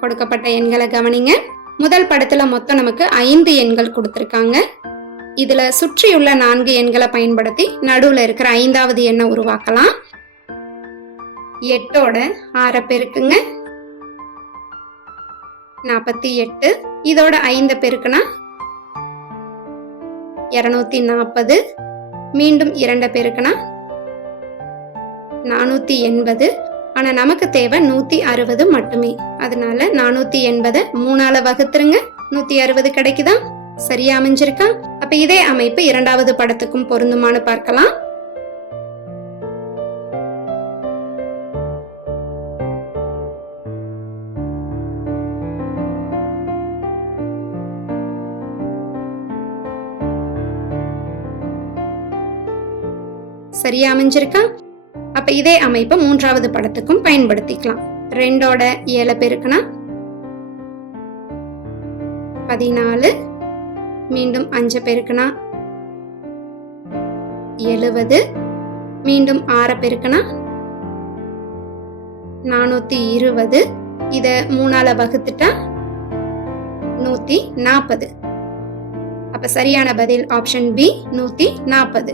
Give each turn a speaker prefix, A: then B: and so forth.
A: கொடுக்கப்பட்ட எண்களை கவனிங்க. முதல் படத்துல மொத்தம் நமக்கு ஐந்து எண்கள் கொடுத்துருக்காங்க. இதுல சுற்றியுள்ள நான்கு எண்களை பயன்படுத்தி நடுவுல இருக்கிற ஐந்தாவது எண்ணை உருவாக்கலாம். எட்டோட ஆறை பெருக்குங்க. நாற்பத்தி எட்டு. இதோட ஐந்து பெருக்குனா இரநூத்தி நாற்பது. மீண்டும் இரண்டு பெருக்குனா நானூத்தி எண்பது. ஆனா நமக்கு தேவை நூத்தி அறுபது மட்டுமே. அதனால நானூத்தி எண்பது மூணால வகுத்துருங்க. நூத்தி அறுபது கிடைக்குதா? சரியா அமைஞ்சிருக்கா? அப்ப இதே அமைப்பு இரண்டாவது படத்துக்கும் பொருந்துமான்னு பார்க்கலாம். சரியா அமைஞ்சிருக்கா? அப்ப இதே அமைப்பை மூன்றாவது படத்துக்கும் பயன்படுத்திக்கலாம். ரெண்டோட ஏழை பெருக்குனா பதினாலு மீண்டும் அஞ்சு பெருக்குனா எழுவது மீண்டும் ஆற பெருக்குனா நானூத்தி இருபது. இத மூணால வகுத்துட்டா நூத்தி நாற்பது அப்ப சரியான பதில் ஆப்ஷன் பி நூத்தி நாற்பது